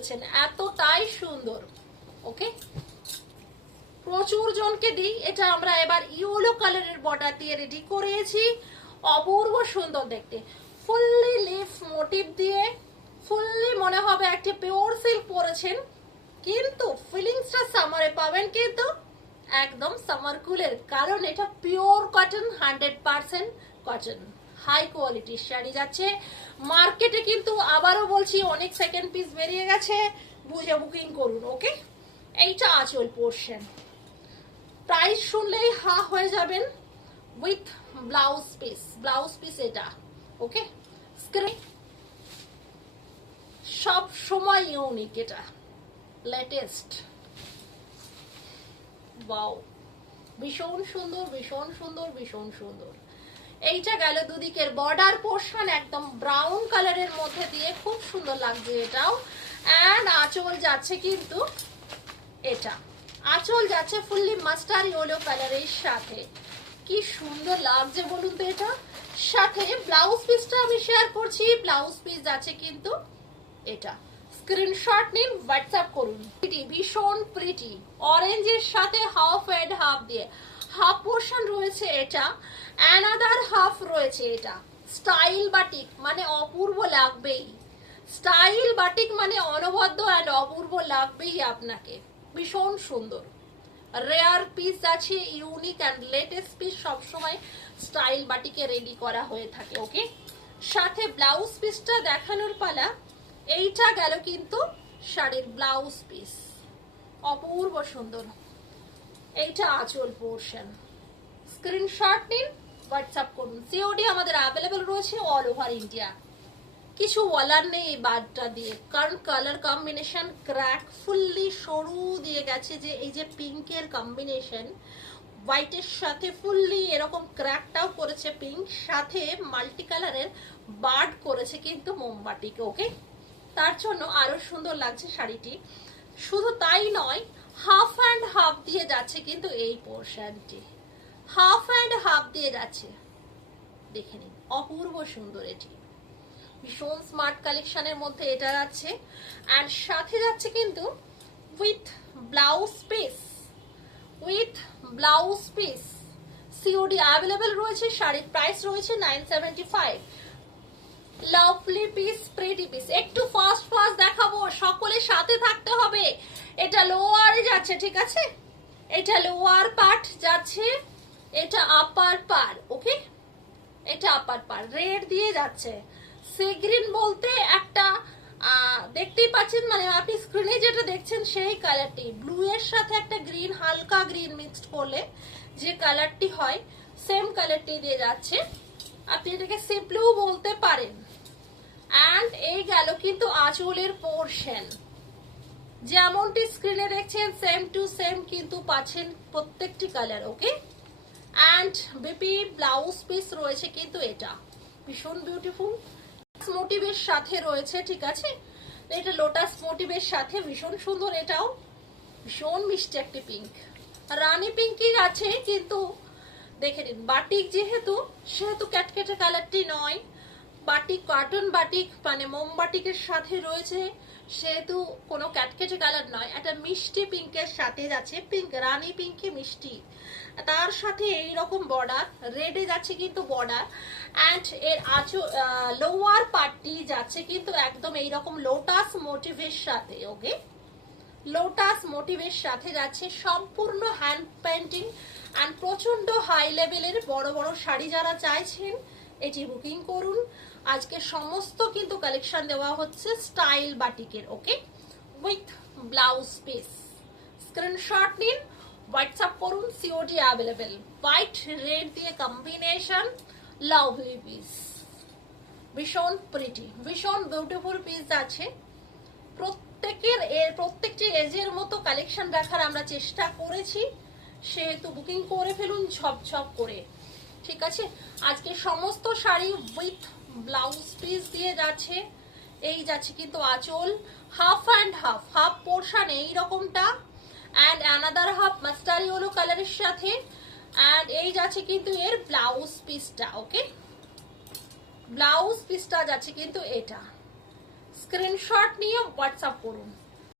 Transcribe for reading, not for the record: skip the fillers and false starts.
করেছেন, এতটাই সুন্দর। ওকে, প্রচুর জনকে দিই। এটা আমরা এবার ইয়েলো কালারের বর্ডার দিয়ে রেডি করেছি, অপূর্ব সুন্দর দেখতে। ফুললি লিফ মোটিভ দিয়ে, ফুললি মনে হবে একটা পিওর সিল্ক পরেছেন, কিন্তু ফিলিংসটা সামারে পাবেন কিন্তু একদম সামার কুলের, কারণ এটা পিওর কটন, 100% কটন, হাই কোয়ালিটির শাড়ি যাচ্ছে মার্কেটে। কিন্তু আবারও বলছি, অনেক সেকেন্ড পিস বেরিয়ে গেছে, বুঝে বুকিং করুন। ওকে, এইটা আঁচল পোর্শন, প্রাইস শুনলেই হা হয়ে যাবেন। With blouse piece, blouse piece এটা। ওকে, স্ক্রিন সব সময় ইউনিক, এটা লেটেস্ট। ওয়াও, ভীষণ সুন্দর, ভীষণ সুন্দর, ভীষণ সুন্দর। এইটা গেল দুদিকের বর্ডার পোর্শন, একদম ব্রাউন কালারের মধ্যে দিয়ে খুব সুন্দর লাগছে এটাও। এন্ড আঁচল যাচ্ছে কিন্তু এটা, আঁচল যাচ্ছে ফুললি মাস্টার ইয়েলো কালারের সাথে। কি সুন্দর লাগছে বলুন তো এটা। সাথে ব্লাউজ পিসটা আমি শেয়ার করছি, ব্লাউজ পিস যাচ্ছে কিন্তু এটা। স্ক্রিনশট নিন, হোয়াটসঅ্যাপ করুন। ভীষণ প্রিটি, অরেঞ্জের সাথে হাফ এন্ড হাফ দিয়ে, হাফ পোর্শন রয়েছে এটা, অ্যানাদার হাফ রয়েছে এটা। স্টাইল বাটিক মানে অপূর্ব লাগবেই, স্টাইল বাটিক মানে অনবদ্য অ্যান্ড অপূর্ব লাগবেই আপনাকে। ভীষণ সুন্দর, রেয়ার পিস আছে, ইউনিক অ্যান্ড লেটেস্ট পিস সবসময় স্টাইল বাটিকে রেডি করা হয়ে থাকে। ওকে, সাথে ব্লাউজ পিসটা দেখানোর পালা। এইটা গেল কিন্তু শাড়ির ব্লাউজ পিস, অপূর্ব সুন্দর। এইটা আঁচল পোর্শন। স্ক্রিনশট নিন, হোয়াটসঅ্যাপ করুন। সিওডি আমাদের অ্যাভেলেবেল রয়েছে অল ওভার ইন্ডিয়া। কিছু বলার নেই এই বারটা দিয়ে, কারণ কালার কম্বিনেশন ক্র্যাক, ফুললি সরু দিয়ে গেছে, যে এই যে পিঙ্কের কম্বিনেশন হোয়াইটের সাথে ফুললি এরকম ক্র্যাকটাও করেছে পিঙ্ক, সাথে মাল্টি কালারের বার্ড করেছে কিন্তু মোমবাটিকে। ওকে, তার জন্য আরো সুন্দর লাগছে শাড়িটি। শুধু তাই নয়, হাফ অ্যান্ড হাফ দিয়ে যাচ্ছে কিন্তু এই পোর্শনটি, হাফ অ্যান্ড হাফ দিয়ে যাচ্ছে, দেখে নিন, অপূর্ব সুন্দর। এটি ভীষণ স্মার্ট কালেকশনের মধ্যে এটা যাচ্ছে। আর সাথে যাচ্ছে কিন্তু with blouse piece, with blouse piece. COD available রয়েছে, শাড়ির প্রাইস রয়েছে 975। Lovely piece, pretty piece. একটু ফাস্ট ফাস্ট দেখাবো, সকলের সাথে থাকতে হবে। এটা লোয়ারে যাচ্ছে, ঠিক আছে, এটা লোয়ার পার্ট যাচ্ছে, এটা আপার পার। ওকে, এটা আপার পার রেড দিয়ে যাচ্ছে। সি গ্রিন বলতে একটা দেখতেই পাচ্ছেন, মানে আপনি স্ক্রিনে যেটা দেখছেন সেই কালারটি, ব্লু এর সাথে একটা গ্রিন, হালকা গ্রিন মিক্সড করলে যে কালারটি হয়, সেম কালারটি দিয়ে যাচ্ছে। আপনি এটাকে সি ব্লু বলতে পারেন। এন্ড এই গেল কিন্তু আঁচলের পোর্শন, যেমনটি স্ক্রিনে দেখছেন সেম টু সেম কিন্তু পাচ্ছেন প্রত্যেকটি colour. Okay, and BP blouse piece রয়েছে কিন্তু এটা ভীষণ বিউটিফুল মোটিভের সাথে রয়েছে, ঠিক আছে, এটা লোটাস মোটিভের সাথে ভীষণ সুন্দর। এটাও ভীষণ মিষ্টি একটি পিঙ্ক, রানী পিঙ্কই আছে, কিন্তু দেখে নিন বাটিক যেহেতু, সেহেতু ক্যাটকেটে কালারটি নয়, বাটিক কটন বাটিক মানে মোমবাটিকের সাথে রয়েছে, সেহেতু কোনো ক্যাটকেটে কালার নয়, একটা মিষ্টি পিঙ্কের সাথে যাচ্ছে, পিঙ্ক রানী পিঙ্কে মিষ্টি, তার সাথে এইরকম বর্ডার, রেডে যাচ্ছে কিন্তু বর্ডার। অ্যান্ড এর লোয়ার পার্টটি যাচ্ছে কিন্তু একদম এইরকম লোটাস মোটিভের সাথে। ওকে, লোটাস মোটিভের সাথে যাচ্ছে, সম্পূর্ণ হ্যান্ড পেন্টিং অ্যান্ড প্রচন্ড হাই লেভেলের বড় বড় শাড়ি যারা চাইছেন এটি বুকিং করুন। আজকে সমস্ত কিন্তু কালেকশন দেওয়া হচ্ছে স্টাইল বাটিকের। ওকে, উইথ ব্লাউজ পিস। স্ক্রিনশট নিন, হোয়াটসঅ্যাপ করুন। সিওডি অ্যাভেলেবেল, হোয়াইট রেড দিয়ে কম্বিনেশন, লাভলি পিস, ভীষণ প্রিটি, ভীষণ বিউটিফুল পিস আছে। প্রত্যেকটি এজের মতো কালেকশন রাখার আমরা চেষ্টা করেছি, সেহেতু বুকিং করে ফেলুন ঝপঝপ করে, ঠিক আছে। আজকে সমস্ত শাড়ি উইথ ব্লাউজ পিস দিয়ে যাচ্ছে। এই যাচ্ছে কিন্তু আঁচল, half and half, half portion এইরকমটা, and another half master yellow কালারের সাথে, অ্যান্ড এই যাচ্ছে কিন্তু এর ব্লাউজ পিসটা। ওকে, ব্লাউজ পিসটা যাচ্ছে কিন্তু এটা। স্ক্রিনশট নিয়ে হোয়াটসঅ্যাপ করুন।